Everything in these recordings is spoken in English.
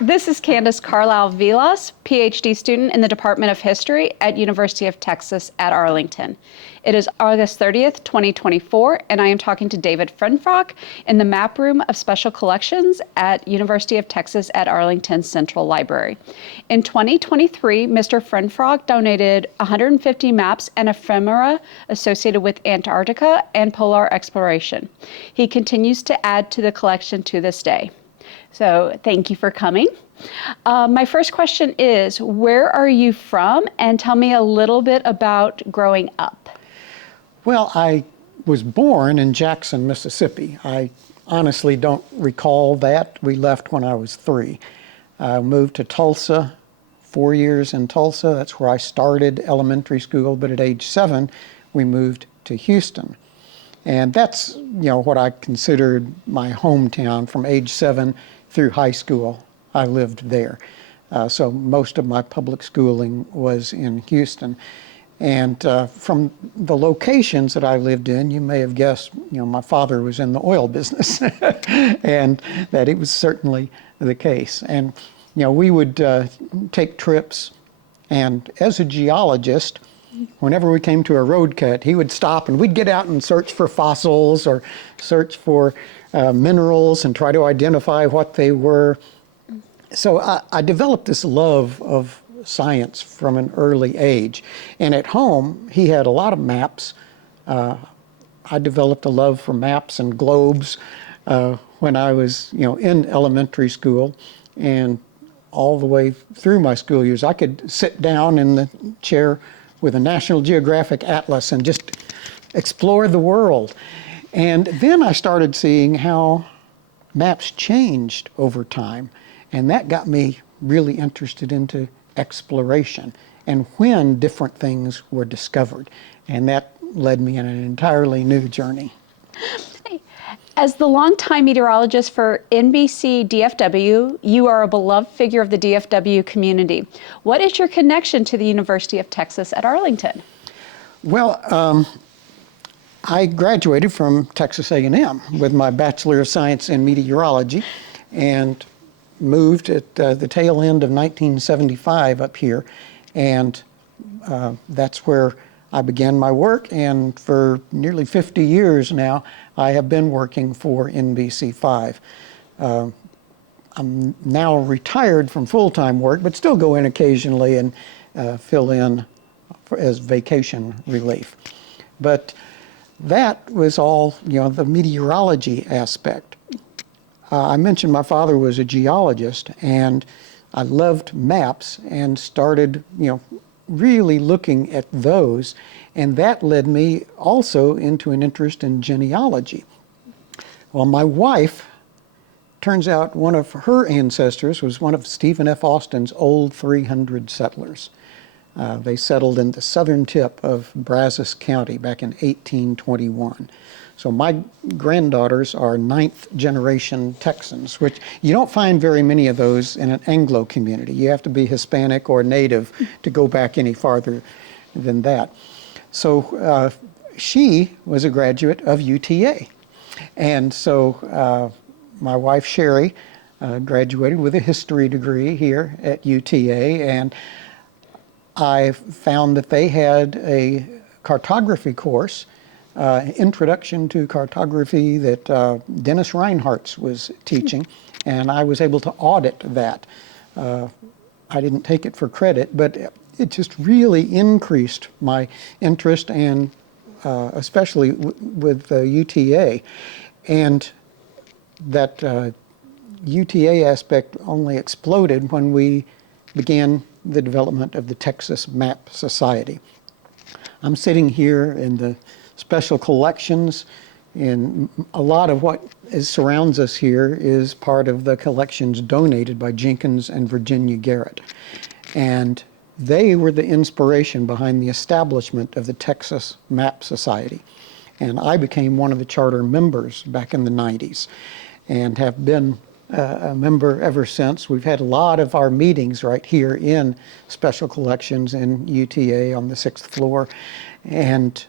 This is Candace Carlisle Vilas, PhD student in the Department of History at University of Texas at Arlington. It is August 30th, 2024, and I am talking to David Finfrock in the map room of Special Collections at University of Texas at Arlington Central Library. In 2023, Mr. Finfrock donated 150 maps and ephemera associated with Antarctica and polar exploration. He continues to add to the collection to this day. So thank you for coming. My first question is, where are you from? And tell me a little bit about growing up. Well, I was born in Jackson, Mississippi. I honestly don't recall that. We left when I was 3. I moved to Tulsa, 4 years in Tulsa. That's where I started elementary school. But at age 7, we moved to Houston. And that's, what I considered my hometown. From age 7 through high school, I lived there. So most of my public schooling was in Houston. And from the locations that I lived in, you may have guessed, my father was in the oil business, and that it was certainly the case. And, we would take trips, and as a geologist, whenever we came to a road cut, he would stop and we'd get out and search for fossils or search for minerals and try to identify what they were. So I developed this love of science from an early age. And at home, he had a lot of maps. I developed a love for maps and globes when I was, in elementary school. And all the way through my school years, I could sit down in the chair with a National Geographic atlas and just explore the world. And then I started seeing how maps changed over time. And that got me really interested into exploration and when different things were discovered. And that led me in an entirely new journey. As the longtime meteorologist for NBC DFW, you are a beloved figure of the DFW community. What is your connection to the University of Texas at Arlington? Well, I graduated from Texas A&M with my Bachelor of Science in Meteorology and moved at the tail end of 1975 up here. And that's where I began my work, and for nearly 50 years now, I have been working for NBC5. I'm now retired from full-time work, but still go in occasionally and fill in as vacation relief. But that was all, the meteorology aspect. I mentioned my father was a geologist, and I loved maps and started, really looking at those, and that led me also into an interest in genealogy. Well, my wife, turns out one of her ancestors was one of Stephen F. Austin's old 300 settlers. They settled in the southern tip of Brazos County back in 1821. So my granddaughters are 9th generation Texans, which you don't find very many of those in an Anglo community. You have to be Hispanic or Native to go back any farther than that. So she was a graduate of UTA. And so my wife, Sherry, graduated with a history degree here at UTA. And I found that they had a cartography course, Introduction to Cartography, that Dennis Reinhardt's was teaching, and I was able to audit that. I didn't take it for credit, but it just really increased my interest, and especially with UTA. And that UTA aspect only exploded when we began the development of the Texas Map Society. I'm sitting here in the Special Collections, and a lot of what surrounds us here is part of the collections donated by Jenkins and Virginia Garrett. And they were the inspiration behind the establishment of the Texas Map Society. And I became one of the charter members back in the 90s and have been a member ever since. We've had a lot of our meetings right here in Special Collections in UTA on the 6th floor. And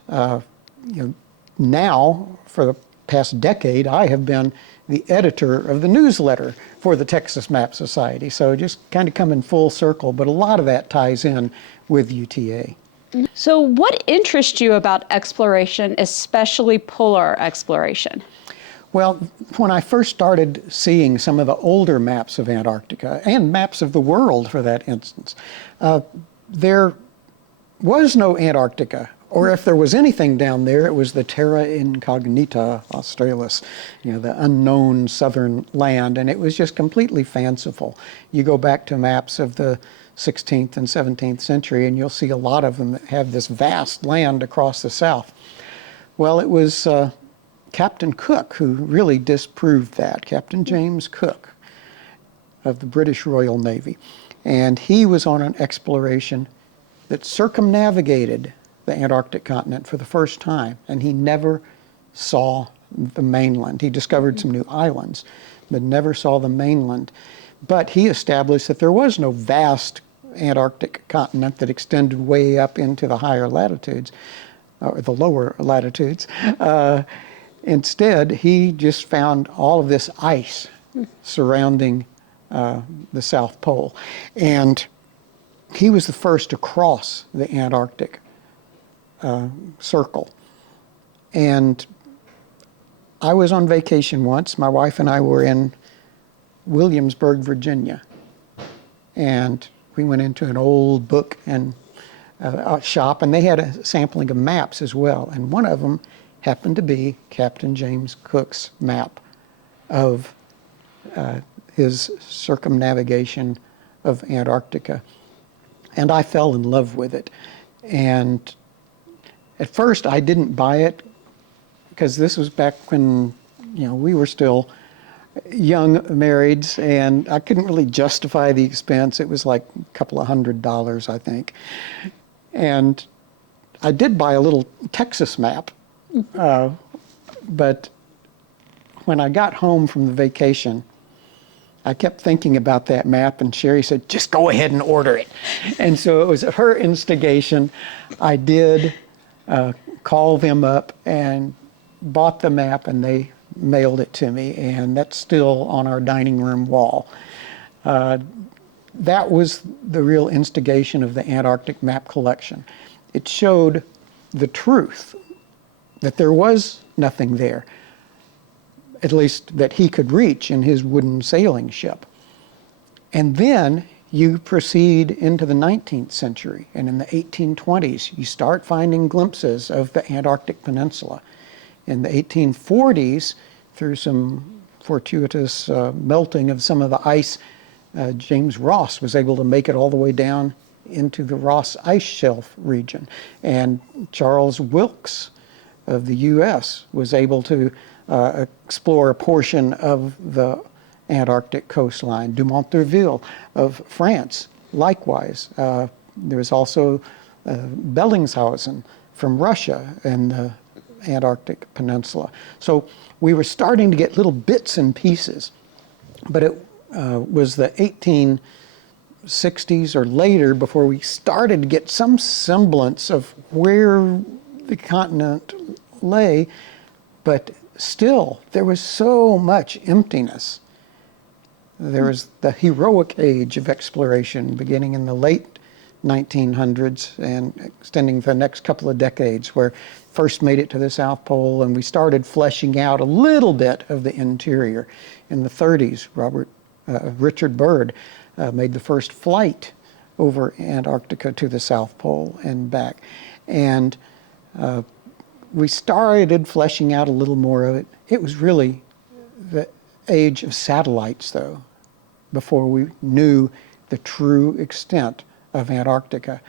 now, for the past decade, I have been the editor of the newsletter for the Texas Map Society. So just kind of coming full circle, but a lot of that ties in with UTA. So what interests you about exploration, especially polar exploration? Well, when I first started seeing some of the older maps of Antarctica, and maps of the world for that instance, there was no Antarctica, or if there was anything down there, it was the terra incognita australis, the unknown southern land, and it was just completely fanciful. You go back to maps of the 16th and 17th century, and you'll see a lot of them that have this vast land across the south. Well, it was Captain Cook who really disproved that, Captain James Cook of the British Royal Navy. And he was on an exploration that circumnavigated the Antarctic continent for the first time, and he never saw the mainland. He discovered some new islands, but never saw the mainland. But he established that there was no vast Antarctic continent that extended way up into the higher latitudes, or the lower latitudes. Instead, he just found all of this ice surrounding the South Pole. And he was the first to cross the Antarctic circle. And I was on vacation once. My wife and I were in Williamsburg, Virginia. And we went into an old book and shop, and they had a sampling of maps as well. And one of them happened to be Captain James Cook's map of his circumnavigation of Antarctica. And I fell in love with it. And at first I didn't buy it because this was back when, we were still young marrieds, and I couldn't really justify the expense. It was like a couple of $100, I think. And I did buy a little Texas map, but when I got home from the vacation, I kept thinking about that map, and Sherry said, just go ahead and order it. And so it was at her instigation. I did call them up and bought the map, and they mailed it to me, and that's still on our dining room wall. That was the real instigation of the Antarctic map collection. It showed the truth, that there was nothing there, at least that he could reach in his wooden sailing ship. And then you proceed into the 19th century, and in the 1820s, you start finding glimpses of the Antarctic Peninsula. In the 1840s, through some fortuitous melting of some of the ice, James Ross was able to make it all the way down into the Ross Ice Shelf region. And Charles Wilkes of the U.S. was able to explore a portion of the Antarctic coastline. Dumont d'Urville of France, likewise. There was also Bellingshausen from Russia and the Antarctic Peninsula. So we were starting to get little bits and pieces, but it was the 1860s or later before we started to get some semblance of where the continent lay, but still there was so much emptiness. There was the heroic age of exploration beginning in the late 1900s and extending for the next couple of decades, where first made it to the South Pole, and we started fleshing out a little bit of the interior. In the 30s, Richard Byrd made the first flight over Antarctica to the South Pole and back. And we started fleshing out a little more of it. It was really the age of satellites, though, before we knew the true extent of Antarctica.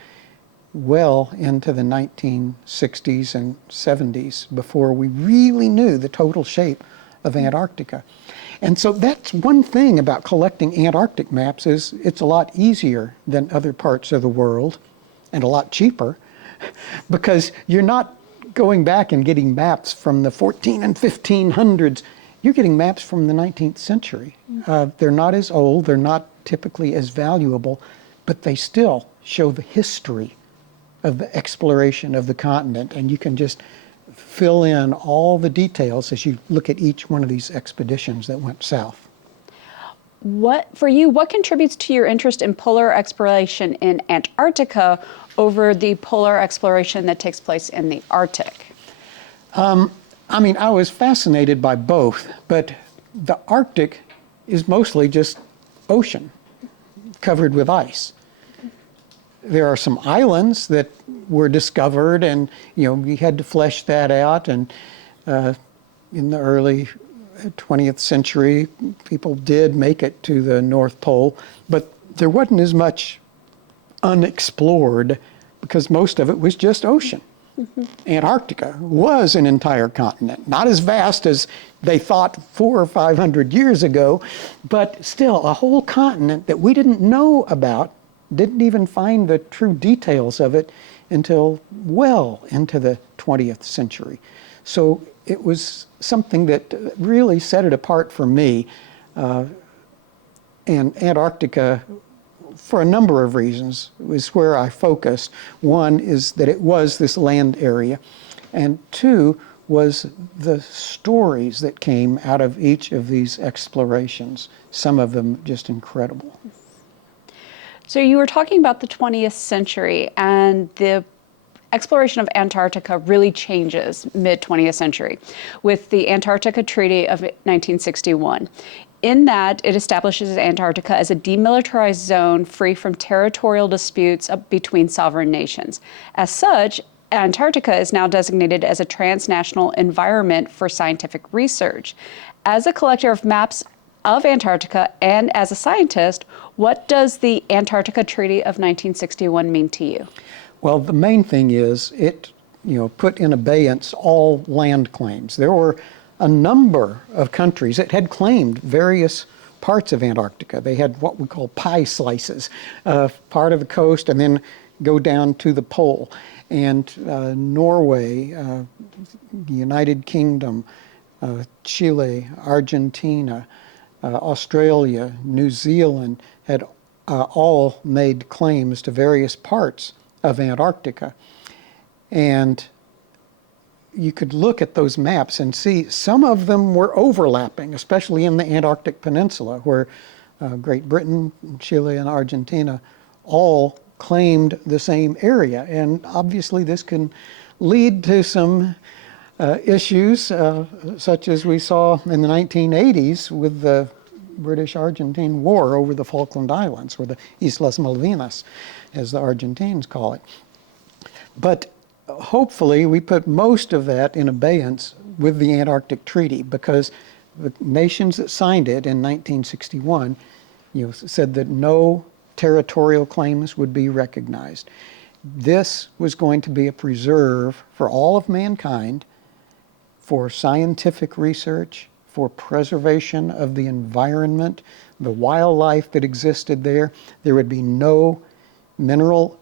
Well into the 1960s and 70s before we really knew the total shape of Antarctica. And so that's one thing about collecting Antarctic maps, is it's a lot easier than other parts of the world and a lot cheaper, because you're not going back and getting maps from the 14 and 1500s. You're getting maps from the 19th century. They're not as old, they're not typically as valuable, but they still show the history of the exploration of the continent, and you can just fill in all the details as you look at each one of these expeditions that went south. For you, what contributes to your interest in polar exploration in Antarctica over the polar exploration that takes place in the Arctic? I mean, I was fascinated by both, but the Arctic is mostly just ocean covered with ice. There are some islands that were discovered, and we had to flesh that out. And in the early 20th century, people did make it to the North Pole, but there wasn't as much unexplored because most of it was just ocean. Antarctica was an entire continent, not as vast as they thought 400 or 500 years ago, but still a whole continent that we didn't know about, didn't even find the true details of it until well into the 20th century. So it was something that really set it apart for me. And Antarctica, for a number of reasons, was where I focused. One is that it was this land area, and two was the stories that came out of each of these explorations, some of them just incredible. So you were talking about the 20th century, and the exploration of Antarctica really changes mid-20th century with the Antarctica Treaty of 1961. In that, it establishes Antarctica as a demilitarized zone free from territorial disputes between sovereign nations. As such, Antarctica is now designated as a transnational environment for scientific research. As a collector of maps of Antarctica and as a scientist, what does the Antarctica Treaty of 1961 mean to you? Well, the main thing is it, put in abeyance all land claims. There were a number of countries that had claimed various parts of Antarctica. They had what we call pie slices, part of the coast and then go down to the pole. And Norway, the United Kingdom, Chile, Argentina, Australia, New Zealand had all made claims to various parts of Antarctica. And you could look at those maps and see some of them were overlapping, especially in the Antarctic Peninsula, where Great Britain, Chile, and Argentina all claimed the same area. And obviously this can lead to some issues, such as we saw in the 1980s with the British-Argentine War over the Falkland Islands, or the Islas Malvinas, as the Argentines call it. But hopefully we put most of that in abeyance with the Antarctic Treaty, because the nations that signed it in 1961 said that no territorial claims would be recognized. This was going to be a preserve for all of mankind, for scientific research, for preservation of the environment, the wildlife that existed there. There would be no mineral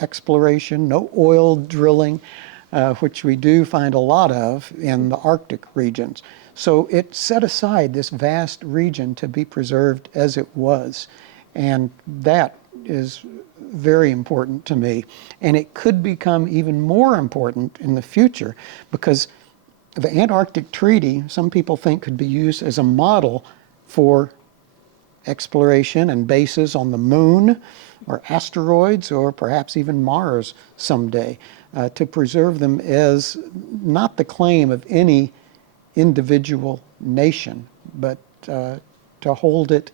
exploration, no oil drilling, which we do find a lot of in the Arctic regions. So it set aside this vast region to be preserved as it was. And that is very important to me. And it could become even more important in the future, because the Antarctic Treaty, some people think, could be used as a model for exploration and bases on the moon or asteroids or perhaps even Mars someday, to preserve them as not the claim of any individual nation, but to hold it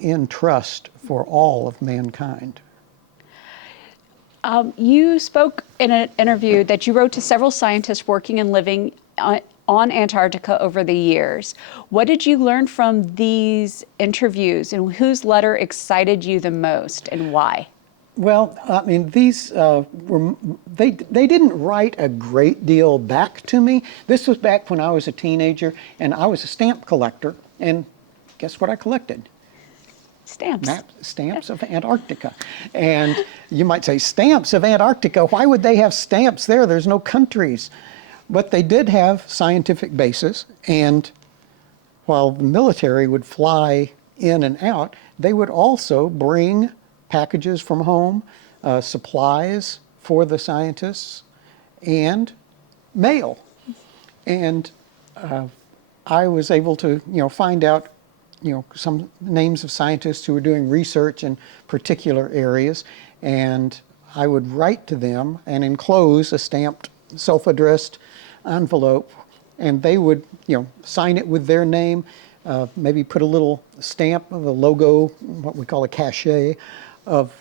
in trust for all of mankind. You spoke in an interview that you wrote to several scientists working and living on Antarctica over the years. What did you learn from these interviews, and whose letter excited you the most, and why? Well, I mean, these they didn't write a great deal back to me. This was back when I was a teenager, and I was a stamp collector, and guess what I collected? Stamps. Stamps of Antarctica. And you might say, stamps of Antarctica, why would they have stamps there? There's no countries. But they did have scientific bases, and while the military would fly in and out, they would also bring packages from home, supplies for the scientists, and mail. And I was able to, find out, some names of scientists who were doing research in particular areas, and I would write to them and enclose a stamped, self-addressed envelope, and they would, sign it with their name, maybe put a little stamp of a logo, what we call a cachet, of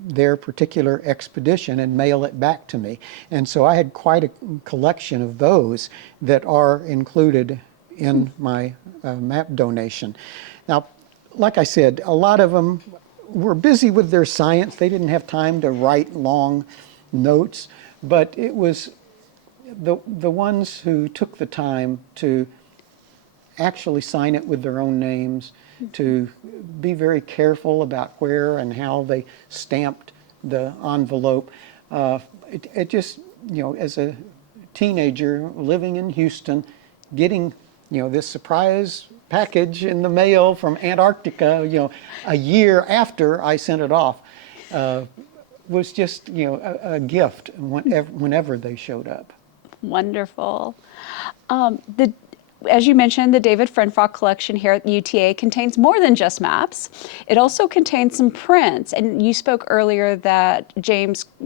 their particular expedition and mail it back to me. And so I had quite a collection of those that are included in my map donation. Now, like I said, a lot of them were busy with their science. They didn't have time to write long notes, but it was the ones who took the time to actually sign it with their own names, to be very careful about where and how they stamped the envelope. It just, as a teenager living in Houston, getting, this surprise package in the mail from Antarctica, a year after I sent it off, was just, a gift whenever they showed up. Wonderful. As you mentioned, the David Finfrock collection here at UTA contains more than just maps. It also contains some prints, and you spoke earlier that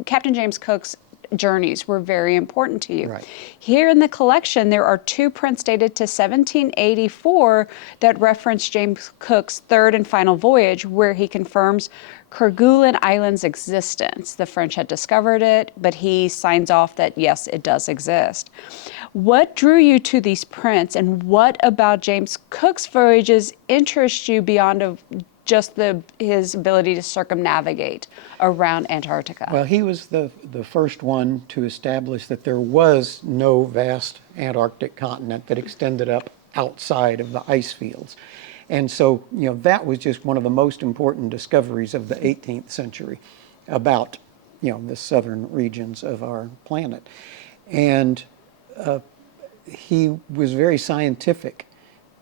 Captain James Cook's journeys were very important to you. Right. Here in the collection, there are 2 prints dated to 1784 that reference James Cook's third and final voyage, where he confirms Kerguelen Island's existence. The French had discovered it, but he signs off that yes, it does exist. What drew you to these prints, and what about James Cook's voyages interests you beyond just his ability to circumnavigate around Antarctica? Well, he was the first one to establish that there was no vast Antarctic continent that extended up outside of the ice fields. And so, that was just one of the most important discoveries of the 18th century about, the southern regions of our planet. And he was very scientific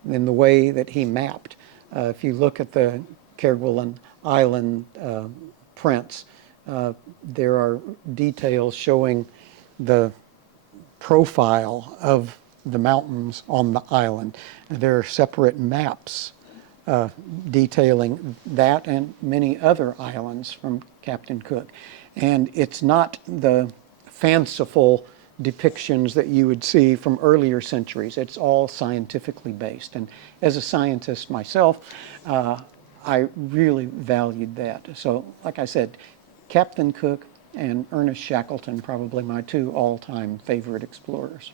in the way that he mapped. If you look at the Kerguelen Island prints, there are details showing the profile of the mountains on the island. There are separate maps detailing that and many other islands from Captain Cook. And it's not the fanciful depictions that you would see from earlier centuries. It's all scientifically based. And as a scientist myself, I really valued that. So, like I said, Captain Cook and Ernest Shackleton, probably my 2 all-time favorite explorers.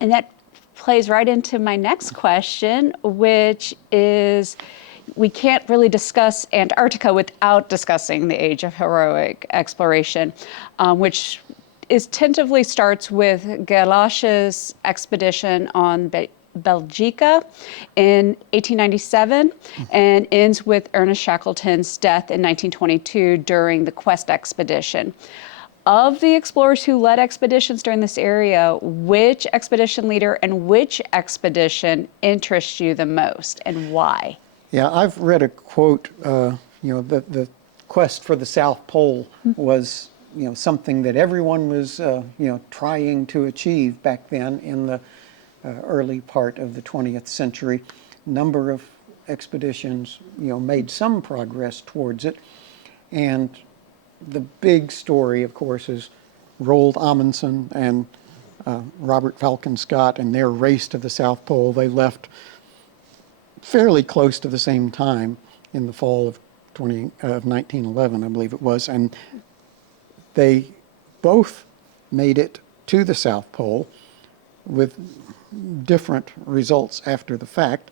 And that plays right into my next question, which is, we can't really discuss Antarctica without discussing the age of heroic exploration, which tentatively starts with Gerlache's expedition on Belgica in 1897 and ends with Ernest Shackleton's death in 1922 during the Quest expedition. Of the explorers who led expeditions during this area, which expedition leader and which expedition interests you the most, and why? Yeah, I've read a quote, the quest for the South Pole was, something that everyone was, trying to achieve back then in the early part of the 20th century. Number of expeditions, made some progress towards it. And the big story, of course, is Roald Amundsen and Robert Falcon Scott and their race to the South Pole. They left fairly close to the same time in the fall of 1911, I believe it was, and they both made it to the South Pole with different results after the fact.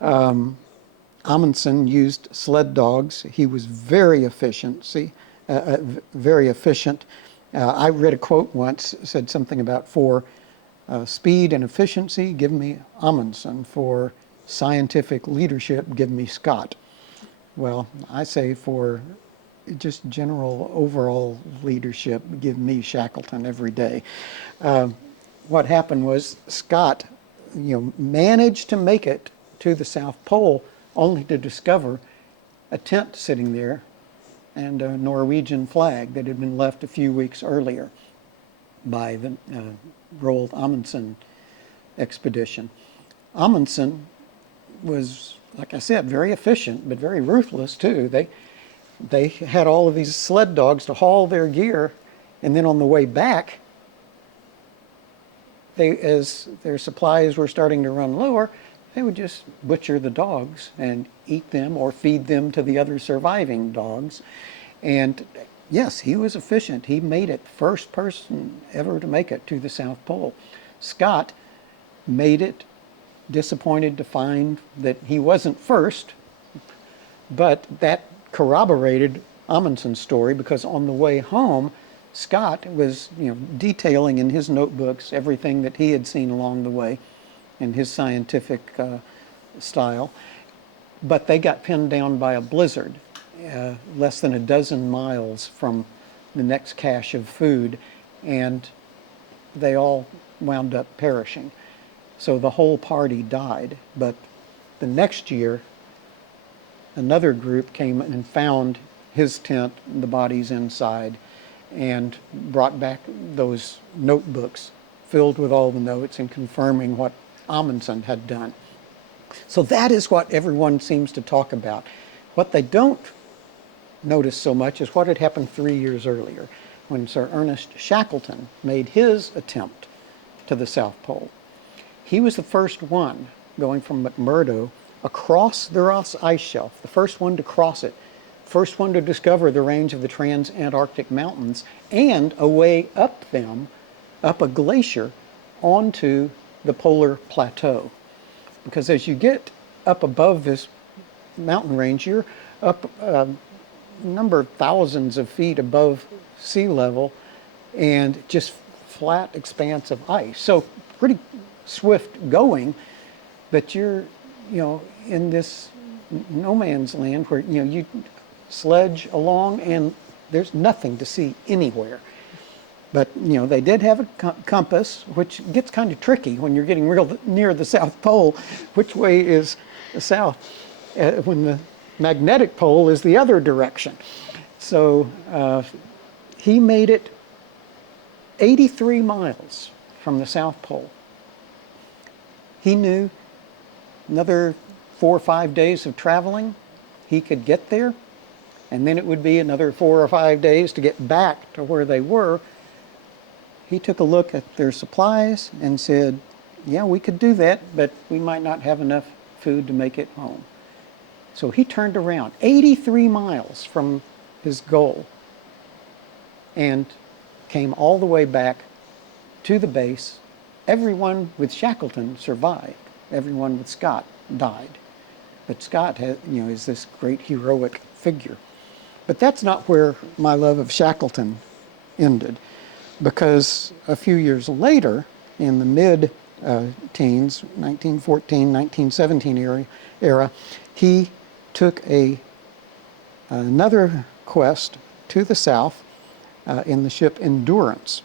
Amundsen used sled dogs. He was very efficient. I read a quote once, said something about, for speed and efficiency, give me Amundsen. For scientific leadership, give me Scott. Well, I say for just general overall leadership, give me Shackleton every day. What happened was Scott, managed to make it to the South Pole only to discover a tent sitting there and a Norwegian flag that had been left a few weeks earlier. by the Roald Amundsen expedition. Amundsen was, like I said, very efficient, but very ruthless too. They had all of these sled dogs to haul their gear, and then on the way back, as their supplies were starting to run lower, they would just butcher the dogs and eat them or feed them to the other surviving dogs. And yes, he was efficient. He made it, first person ever to make it to the South Pole. Scott made it, disappointed to find that he wasn't first, but that corroborated Amundsen's story, because on the way home, Scott was, detailing in his notebooks everything that he had seen along the way in his scientific style. But they got pinned down by a blizzard less than a dozen miles from the next cache of food, and they all wound up perishing. So the whole party died. But the next year, another group came and found his tent, the bodies inside, and brought back those notebooks filled with all the notes and confirming what Amundsen had done. So that is what everyone seems to talk about. What they don't notice so much is what had happened 3 years earlier, when Sir Ernest Shackleton made his attempt to the South Pole. He was the first one going from McMurdo across the Ross Ice Shelf, the first one to cross it, first one to discover the range of the Trans-Antarctic Mountains, and a way up them, up a glacier, onto the polar plateau. Because as you get up above this mountain range, you're up a number of thousands of feet above sea level and just flat expanse of ice. So pretty swift going, but you're, in this no man's land where, you sledge along and there's nothing to see anywhere. But, they did have a compass, which gets kind of tricky when you're getting real near the South Pole. Which way is the south? When the magnetic pole is the other direction. So he made it 83 miles from the South Pole. He knew another 4 or 5 days of traveling, he could get there, and then it would be another 4 or 5 days to get back to where they were. He took a look at their supplies and said, yeah, we could do that, but we might not have enough food to make it home. So he turned around 83 miles from his goal and came all the way back to the base. Everyone with Shackleton survived. Everyone with Scott died. But Scott is this great heroic figure. But that's not where my love of Shackleton ended, because a few years later, in the mid-teens, 1914, 1917 era, he took another quest to the south in the ship Endurance.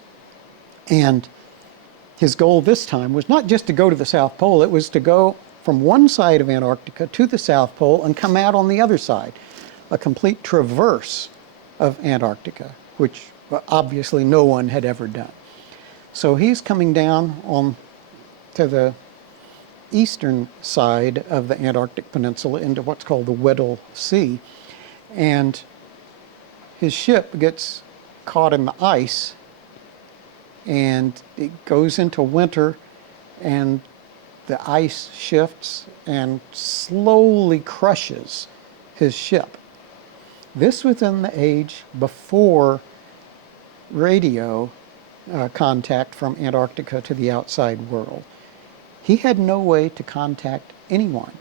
And his goal this time was not just to go to the South Pole, it was to go from one side of Antarctica to the South Pole and come out on the other side. A complete traverse of Antarctica, which obviously no one had ever done. So he's coming down to the eastern side of the Antarctic Peninsula into what's called the Weddell Sea, and his ship gets caught in the ice, and it goes into winter, and the ice shifts and slowly crushes his ship. This was in the age before radio contact from Antarctica to the outside world. He had no way to contact anyone.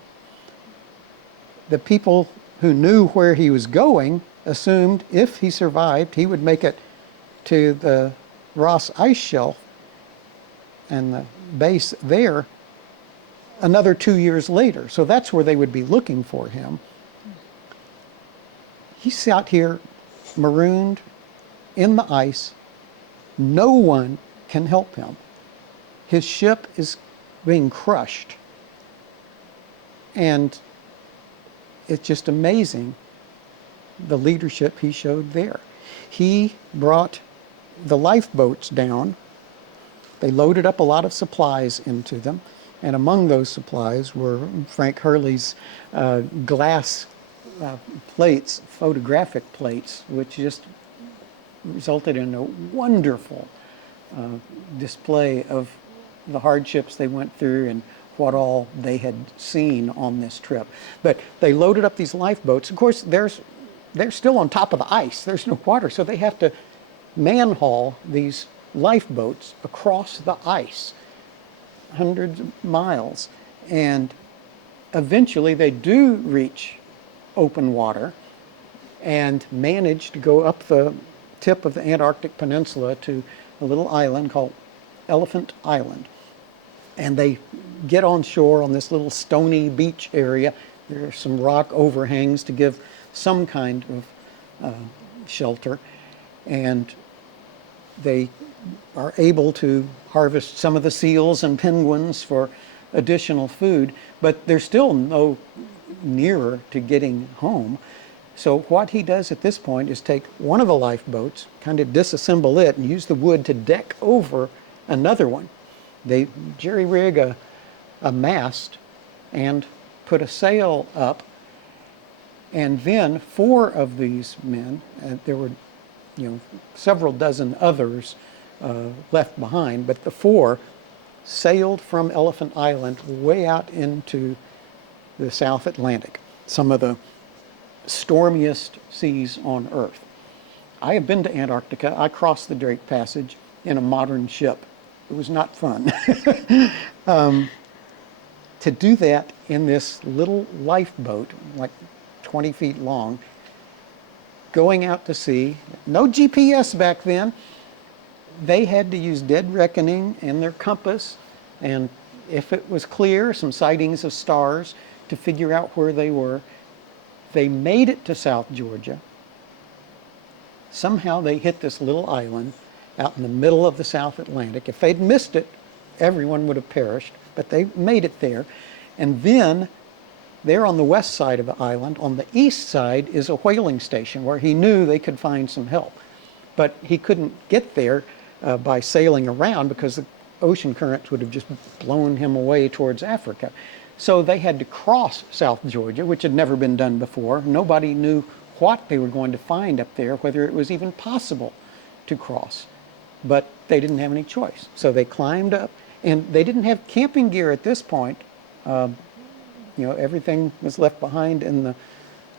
The people who knew where he was going assumed if he survived, he would make it to the Ross Ice Shelf and the base there another 2 years later. So that's where they would be looking for him. He's out here marooned in the ice. No one can help him. His ship is being crushed. And it's just amazing the leadership he showed there. He brought the lifeboats down They loaded up a lot of supplies into them, and among those supplies were Frank Hurley's glass plates, photographic plates, which just resulted in a wonderful display of the hardships they went through and what all they had seen on this trip. But they loaded up these lifeboats. Of course, they're still on top of the ice. There's no water, so they have to man-haul these lifeboats across the ice, hundreds of miles. And eventually they do reach open water and manage to go up the tip of the Antarctic Peninsula to a little island called Elephant Island. And they get on shore on this little stony beach area. There are some rock overhangs to give some kind of shelter. And they are able to harvest some of the seals and penguins for additional food, but they're still no nearer to getting home. So what he does at this point is take one of the lifeboats, kind of disassemble it, and use the wood to deck over another one. They jerry-rig a mast and put a sail up, and then 4 of these men, there were several dozen others left behind, but the 4 sailed from Elephant Island way out into the South Atlantic, some of the stormiest seas on Earth. I have been to Antarctica. I crossed the Drake Passage in a modern ship. It was not fun. To do that in this little lifeboat, like 20 feet long, going out to sea, no GPS back then. They had to use dead reckoning and their compass, and if it was clear, some sightings of stars to figure out where they were. They made it to South Georgia. Somehow they hit this little island out in the middle of the South Atlantic. If they'd missed it, everyone would have perished, but they made it there. And then there on the west side of the island, on the east side, is a whaling station where he knew they could find some help. But he couldn't get there by sailing around because the ocean currents would have just blown him away towards Africa. So they had to cross South Georgia, which had never been done before. Nobody knew what they were going to find up there, whether it was even possible to cross. But they didn't have any choice. So they climbed up, and they didn't have camping gear at this point. Everything was left behind in the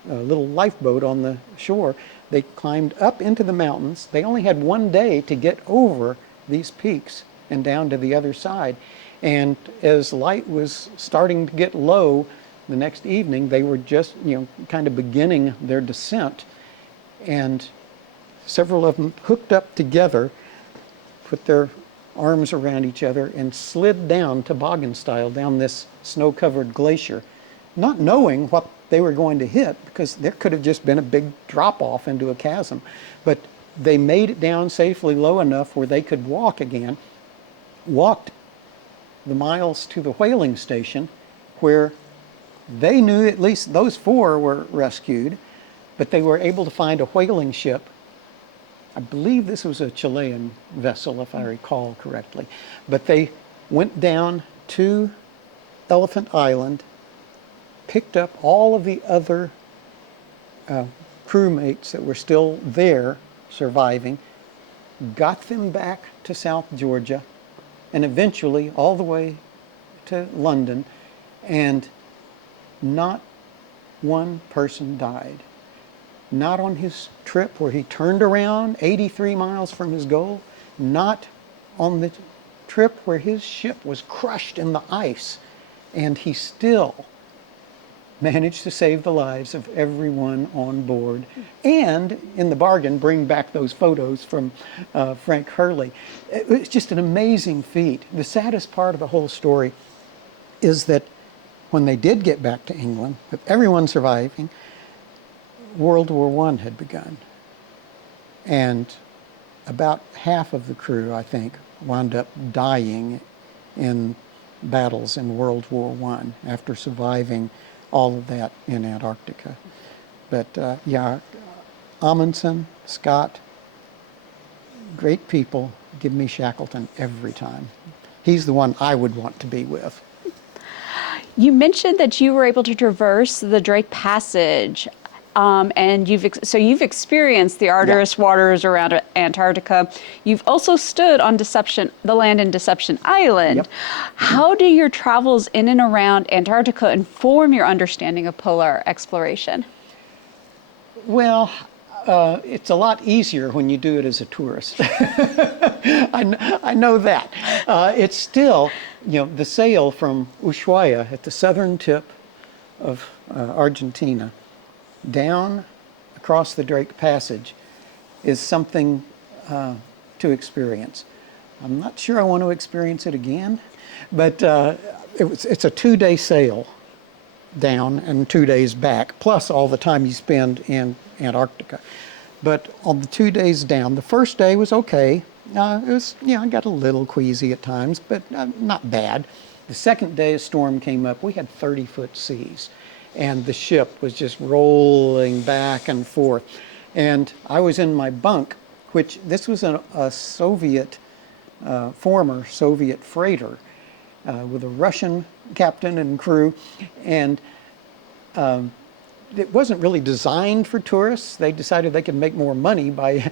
little lifeboat on the shore. They climbed up into the mountains. They only had one day to get over these peaks and down to the other side. And as light was starting to get low the next evening, they were just, kind of beginning their descent. And several of them hooked up together, put their arms around each other, and slid down toboggan style down this snow-covered glacier, not knowing what they were going to hit, because there could have just been a big drop-off into a chasm. But they made it down safely low enough where they could walk again, walked the miles to the whaling station, where they knew at least those 4 were rescued, but they were able to find a whaling ship. I believe this was a Chilean vessel, if I recall correctly. But they went down to Elephant Island, picked up all of the other crewmates that were still there surviving, got them back to South Georgia, and eventually all the way to London, and not one person died. Not on his trip where he turned around 83 miles from his goal, not on the trip where his ship was crushed in the ice, and he still managed to save the lives of everyone on board, and in the bargain bring back those photos from Frank Hurley. It was just an amazing feat. The saddest part of the whole story is that when they did get back to England, with everyone surviving, World War I had begun. And about half of the crew, I think, wound up dying in battles in World War I after surviving all of that in Antarctica. But Amundsen, Scott, great people, give me Shackleton every time. He's the one I would want to be with. You mentioned that you were able to traverse the Drake Passage, and you've experienced the arduous waters around Antarctica. You've also stood on the land in Deception Island. Yep. How do your travels in and around Antarctica inform your understanding of polar exploration? Well, it's a lot easier when you do it as a tourist. I know that. It's still, the sail from Ushuaia at the southern tip of Argentina down across the Drake Passage is something to experience. I'm not sure I want to experience it again, but it's a 2-day sail down and 2 days back, plus all the time you spend in Antarctica. But on the 2 days down, the first day was okay. It was, I got a little queasy at times, but not bad. The second day a storm came up. We had 30-foot seas, and the ship was just rolling back and forth. And I was in my bunk, which this was a Soviet, former Soviet freighter with a Russian captain and crew, and it wasn't really designed for tourists. They decided they could make more money by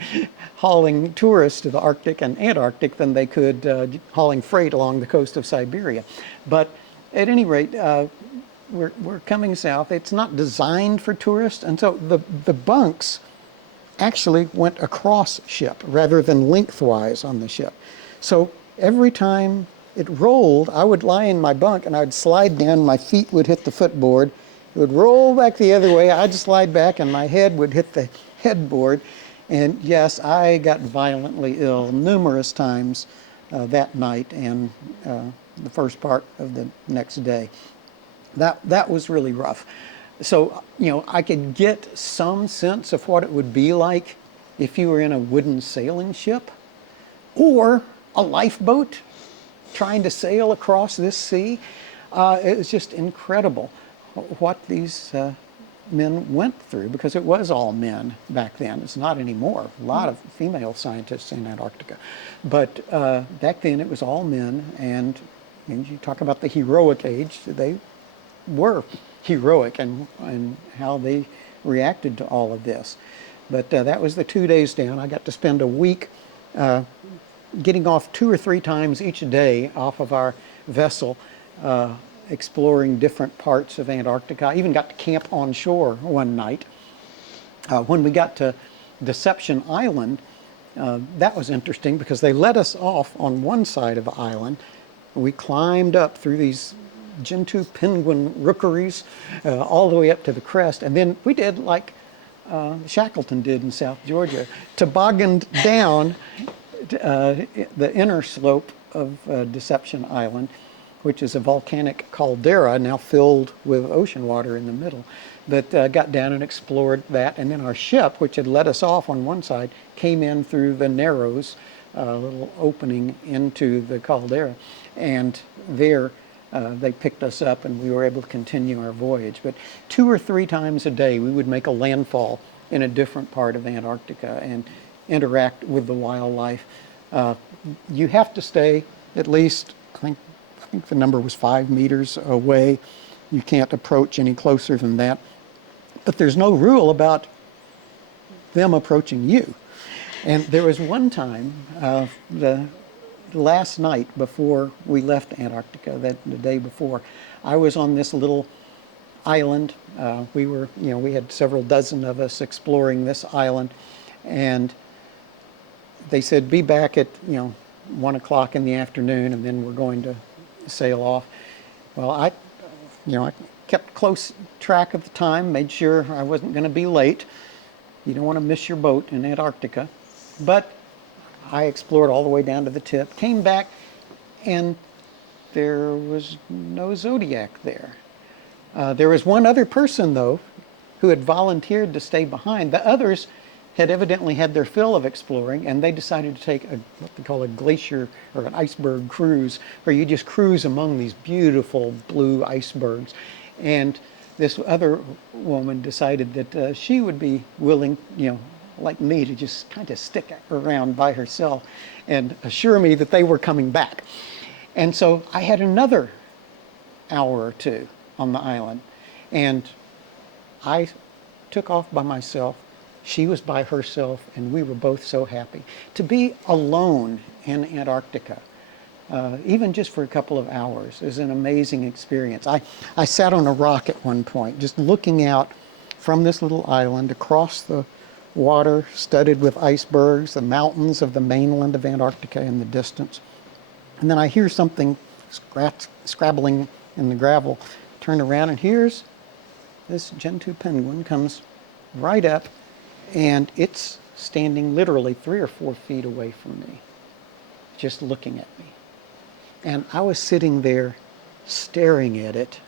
hauling tourists to the Arctic and Antarctic than they could hauling freight along the coast of Siberia. But at any rate, we're coming south. It's not designed for tourists, and so the bunks actually went across ship rather than lengthwise on the ship. So every time it rolled, I would lie in my bunk and I'd slide down, my feet would hit the footboard, it would roll back the other way, I'd slide back and my head would hit the headboard. And yes, I got violently ill numerous times that night and the first part of the next day. That was really rough. So, I could get some sense of what it would be like if you were in a wooden sailing ship or a lifeboat trying to sail across this sea. It was just incredible what these men went through, because it was all men back then. It's not anymore. A lot of female scientists in Antarctica. But back then it was all men, and you talk about the heroic age, they were heroic and how they reacted to all of this. But that was the 2 days down. I got to spend a week getting off 2 or 3 times each day off of our vessel, exploring different parts of Antarctica. I even got to camp on shore one night. When we got to Deception Island, that was interesting because they let us off on one side of the island. We climbed up through these Gentoo penguin rookeries all the way up to the crest, and then we did like Shackleton did in South Georgia, tobogganed down the inner slope of Deception Island, which is a volcanic caldera now filled with ocean water in the middle. But got down and explored that, and then our ship, which had let us off on one side, came in through the narrows, little opening into the caldera, and there they picked us up and we were able to continue our voyage. But 2 or 3 times a day we would make a landfall in a different part of Antarctica and interact with the wildlife. You have to stay at least, I think the number was 5 meters away. You can't approach any closer than that. But there's no rule about them approaching you. And there was one time, the last night before we left Antarctica, the day before, I was on this little island. We had several dozen of us exploring this island, and they said, be back at 1 o'clock in the afternoon, and then we're going to sail off. Well, I kept close track of the time, made sure I wasn't going to be late. You don't want to miss your boat in Antarctica. But I explored all the way down to the tip, came back, and there was no Zodiac there. There was one other person, though, who had volunteered to stay behind. The others had evidently had their fill of exploring, and they decided to take what they call a glacier or an iceberg cruise, where you just cruise among these beautiful blue icebergs. And this other woman decided that she would be willing, like me to just kind of stick around by herself and assure me that they were coming back. And so I had another hour or two on the island, and I took off by myself. She was by herself, and we were both so happy. To be alone in Antarctica, even just for a couple of hours, is an amazing experience. I sat on a rock at one point, just looking out from this little island across the water studded with icebergs, the mountains of the mainland of Antarctica in the distance. And then I hear something scrabbling in the gravel. Turn around, and here's this Gentoo penguin comes right up, and it's standing literally 3 or 4 feet away from me, just looking at me. And I was sitting there staring at it.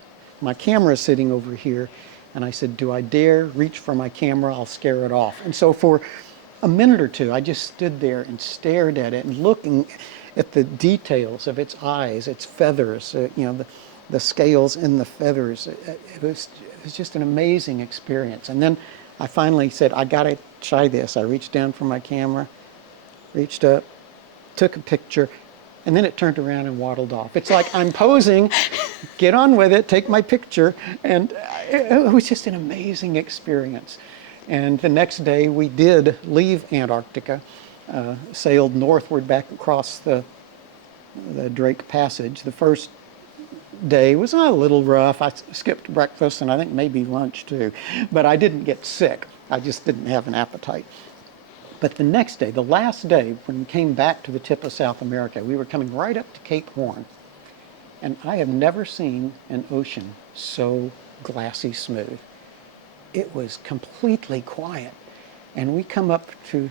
My camera is sitting over here, and I said, do I dare reach for my camera? I'll scare it off. And so for a minute or two, I just stood there and stared at it and looking at the details of its eyes, its feathers, the scales in the feathers. It was just an amazing experience. And then I finally said, I got to try this. I reached down for my camera, reached up, took a picture, and then it turned around and waddled off. It's like I'm posing, get on with it, take my picture, and it was just an amazing experience. And the next day we did leave Antarctica, sailed northward back across the Drake Passage. The first day was a little rough. I skipped breakfast and I think maybe lunch too, but I didn't get sick. I just didn't have an appetite. But the next day, the last day, when we came back to the tip of South America, we were coming right up to Cape Horn, and I have never seen an ocean so glassy smooth. It was completely quiet, and we come up to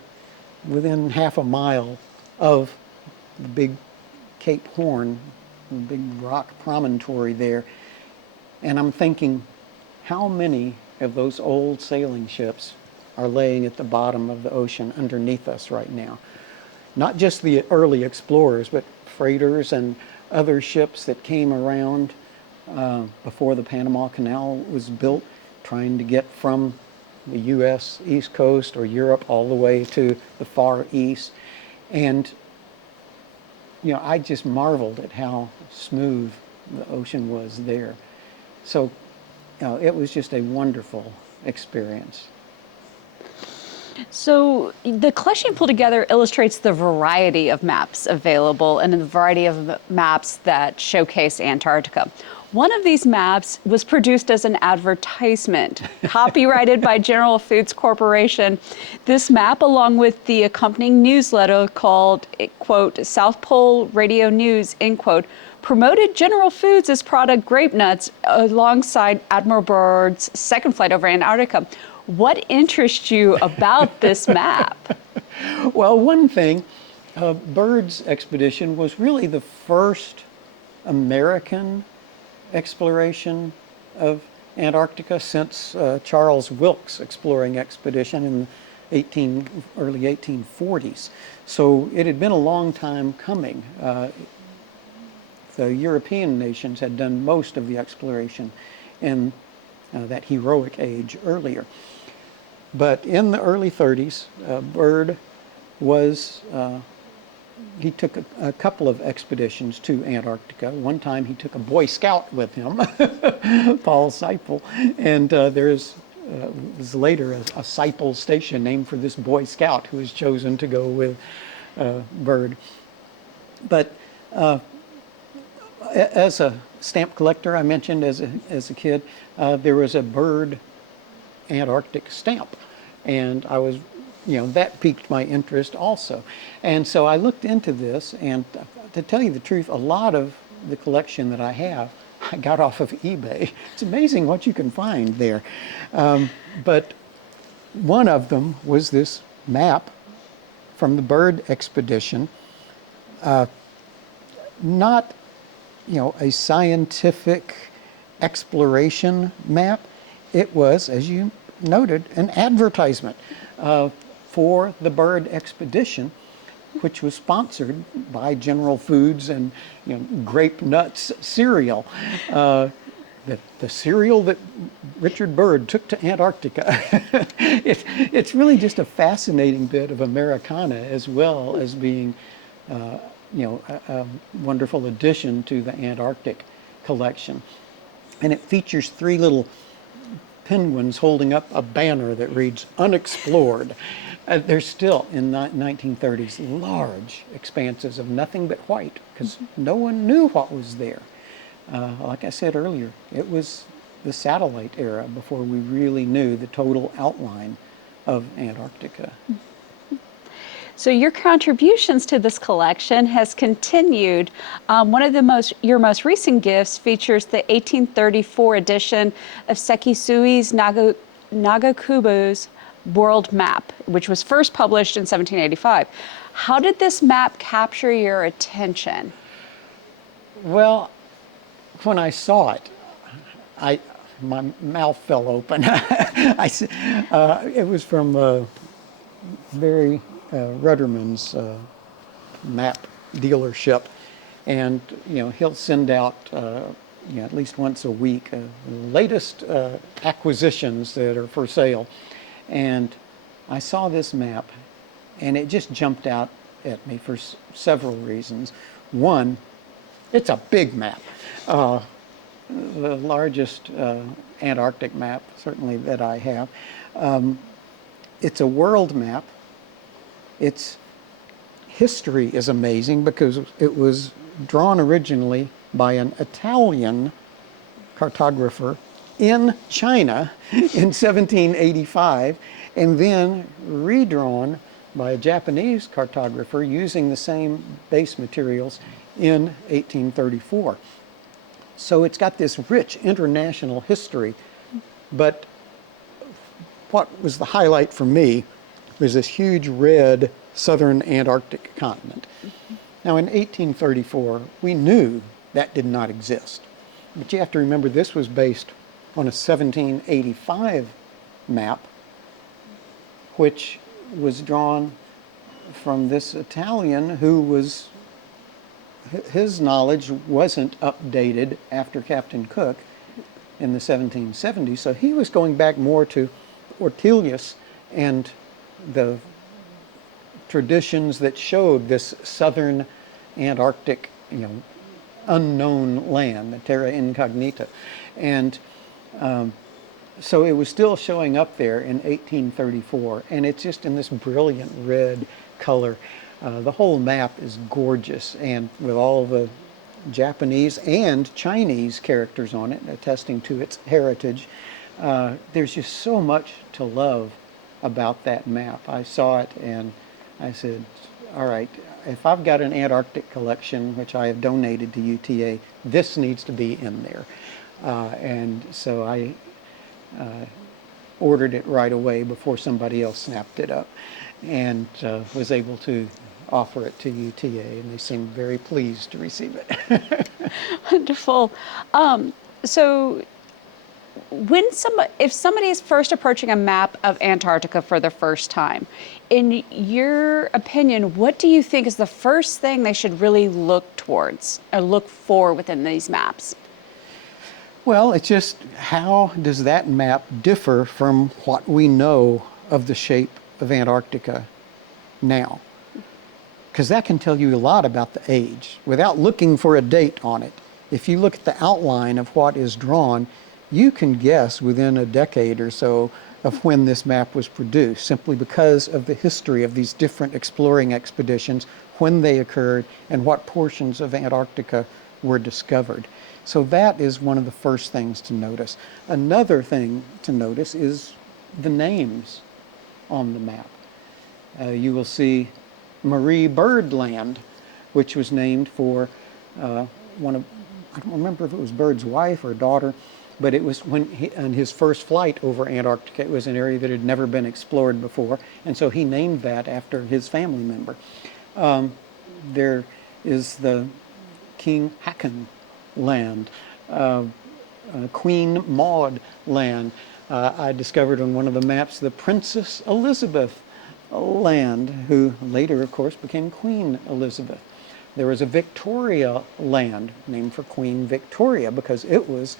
within half a mile of the big Cape Horn, the big rock promontory there, and I'm thinking, how many of those old sailing ships are laying at the bottom of the ocean underneath us right now? Not just the early explorers, but freighters and other ships that came around before the Panama Canal was built, trying to get from the U.S. East Coast or Europe all the way to the Far East. And I just marveled at how smooth the ocean was there. So it was just a wonderful experience. So the collection you pulled together illustrates the variety of maps available and the variety of maps that showcase Antarctica. One of these maps was produced as an advertisement, copyrighted by General Foods Corporation. This map, along with the accompanying newsletter called, quote, South Pole Radio News, end quote, promoted General Foods' product Grape Nuts alongside Admiral Byrd's second flight over Antarctica. What interests you about this map? Well, one thing, Byrd's expedition was really the first American exploration of Antarctica since Charles Wilkes' exploring expedition in the early 1840s. So it had been a long time coming. The European nations had done most of the exploration in that heroic age earlier. But in the early 30s, Byrd was, he took a couple of expeditions to Antarctica. One time he took a Boy Scout with him, Paul Seipel, and there was later a Seipel station named for this Boy Scout who was chosen to go with Byrd. But as a stamp collector, I mentioned as a kid, there was a Byrd Antarctic stamp, and I was, that piqued my interest also. And so I looked into this, and to tell you the truth, a lot of the collection that I have, I got off of eBay. It's amazing what you can find there. But one of them was this map from the Byrd expedition, not, a scientific exploration map. It was, as you noted, an advertisement for the Byrd expedition, which was sponsored by General Foods and Grape Nuts cereal. The the cereal that Richard Byrd took to Antarctica. It's really just a fascinating bit of Americana, as well as being, a wonderful addition to the Antarctic collection. And it features three little penguins holding up a banner that reads "Unexplored." There's still, in the 1930s, large expanses of nothing but white, because no one knew what was there. Like I said earlier, it was the satellite era before we really knew the total outline of Antarctica. So your contributions to this collection has continued. One of your most recent gifts features the 1834 edition of Sekisui's Nagakubo's World Map, which was first published in 1785. How did this map capture your attention? Well, when I saw it, my mouth fell open. It was from Barry Rudderman's map dealership, and he'll send out at least once a week the latest acquisitions that are for sale. And I saw this map, and it just jumped out at me for several reasons. One, it's a big map. The largest Antarctic map, certainly, that I have. It's a world map. Its history is amazing because it was drawn originally by an Italian cartographer in China in 1785, and then redrawn by a Japanese cartographer using the same base materials in 1834. So it's got this rich international history, but what was the highlight for me was this huge red southern Antarctic continent. Now, in 1834, we knew that did not exist. But you have to remember, this was based on a 1785 map, which was drawn from this Italian who was, his knowledge wasn't updated after Captain Cook in the 1770s, so he was going back more to Ortelius and the traditions that showed this southern Antarctic, unknown land, the terra incognita. And so it was still showing up there in 1834, and it's just in this brilliant red color. The whole map is gorgeous, and with all the Japanese and Chinese characters on it, attesting to its heritage. There's just so much to love about that map. I saw it and I said, all right, if I've got an Antarctic collection, which I have donated to UTA, this needs to be in there. And so I ordered it right away before somebody else snapped it up, and was able to offer it to UTA, and they seemed very pleased to receive it. Wonderful. So if somebody is first approaching a map of Antarctica for the first time, in your opinion, what do you think is the first thing they should really look towards or look for within these maps? Well, it's just, how does that map differ from what we know of the shape of Antarctica now? Because that can tell you a lot about the age without looking for a date on it. If you look at the outline of what is drawn, you can guess within a decade or so of when this map was produced, simply because of the history of these different exploring expeditions, when they occurred, and what portions of Antarctica were discovered. So that is one of the first things to notice. Another thing to notice is the names on the map. You will see Marie Byrd Land, which was named for one of, I don't remember if it was Byrd's wife or daughter, but it was when on his first flight over Antarctica. It was an area that had never been explored before, and so he named that after his family member. There is the King Haakon Land, Queen Maud Land. I discovered on one of the maps the Princess Elizabeth Land, who later, of course, became Queen Elizabeth. There was a Victoria Land, named for Queen Victoria, because it was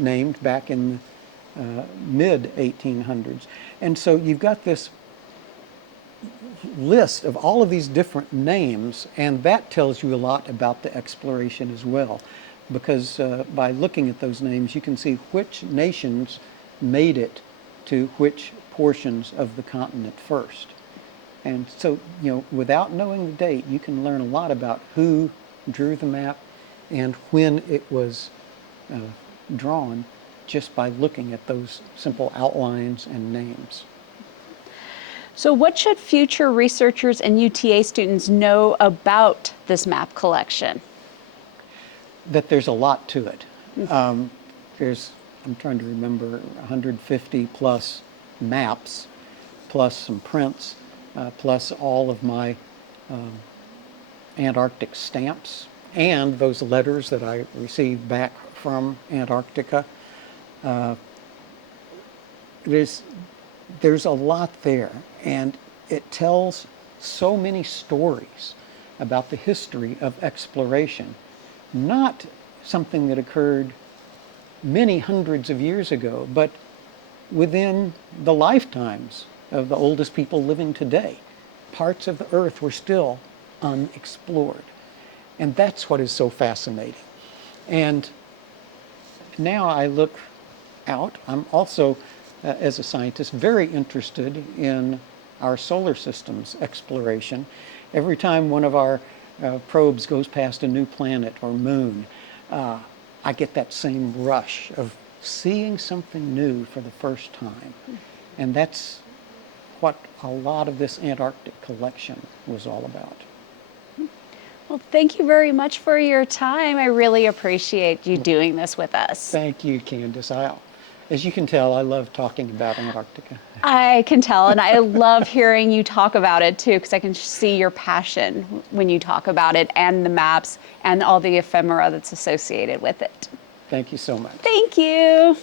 named back in the mid 1800s. And so you've got this list of all of these different names, and that tells you a lot about the exploration as well, because by looking at those names you can see which nations made it to which portions of the continent first. And so, without knowing the date, you can learn a lot about who drew the map and when it was drawn, just by looking at those simple outlines and names. So what should future researchers and UTA students know about this map collection? That there's a lot to it. I'm trying to remember, 150 plus maps, plus some prints, plus all of my Antarctic stamps, and those letters that I received back from Antarctica. There's a lot there, and it tells so many stories about the history of exploration, not something that occurred many hundreds of years ago, but within the lifetimes of the oldest people living today. Parts of the earth were still unexplored, and that's what is so fascinating. And now I look out, I'm also, as a scientist, very interested in our solar system's exploration. Every time one of our probes goes past a new planet or moon, I get that same rush of seeing something new for the first time. And that's what a lot of this Antarctic collection was all about. Well, thank you very much for your time. I really appreciate you doing this with us. Thank you, Candace. As you can tell, I love talking about Antarctica. I can tell, and I love hearing you talk about it too, because I can see your passion when you talk about it, and the maps and all the ephemera that's associated with it. Thank you so much. Thank you.